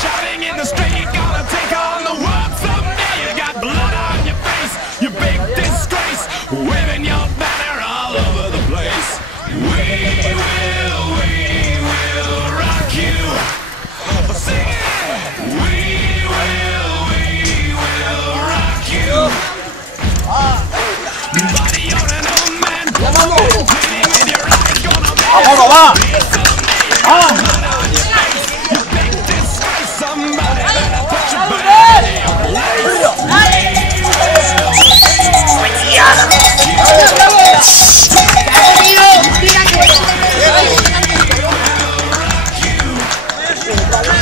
shouting in the street, gonna take on the world someday. You got blood on your face, you big disgrace, waving your banner all over the place. We will rock you. Sing it! We will rock you. Buddy, you're an old man, bleeding with your eyes, gonna make you big disgrace. Somebody better put your body in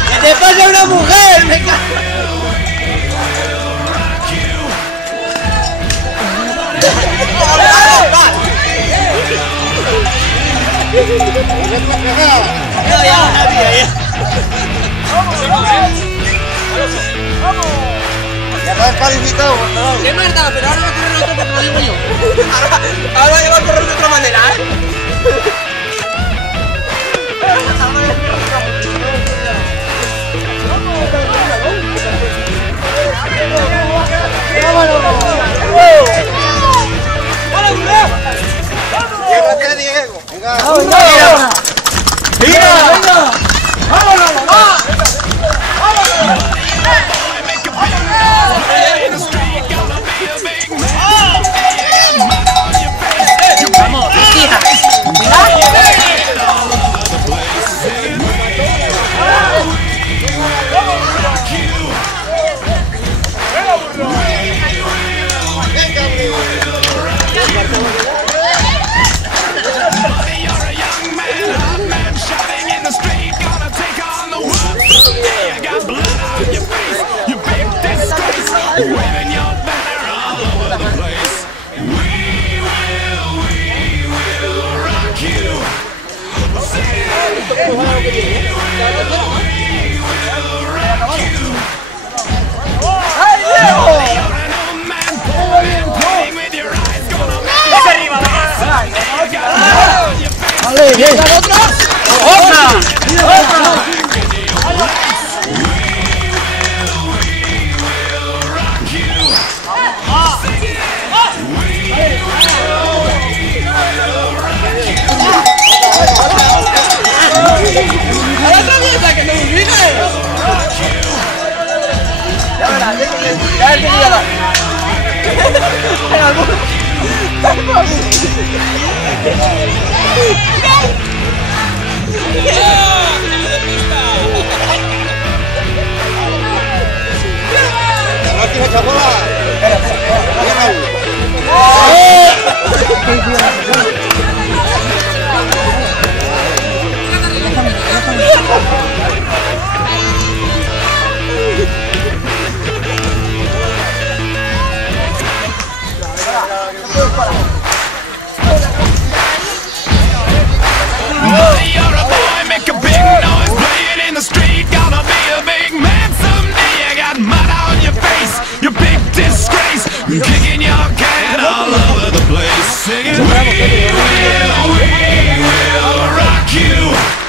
¡Que te pase una mujer! ¡Me cago! Ya estás calificado, ¿no? ¡Qué mierda! Pero ahora va a correr otro que te lo digo yo. Ahora ya va a correr de otra manera, ¿eh? ¡Llévate, Diego! ¡Venga! ¡Venga! ¡Vámonos, mamá! ¡Vamos, hija! Waving your banner all over the place. We will rock you. Sing it. We will rock you. You're an old man playing with your eyes, gonna make you You're a boy, make a big noise, playing in the street, gonna be a big man someday. You got mud on your face, you big disgrace, kicking your can all over the place, singing we will rock you.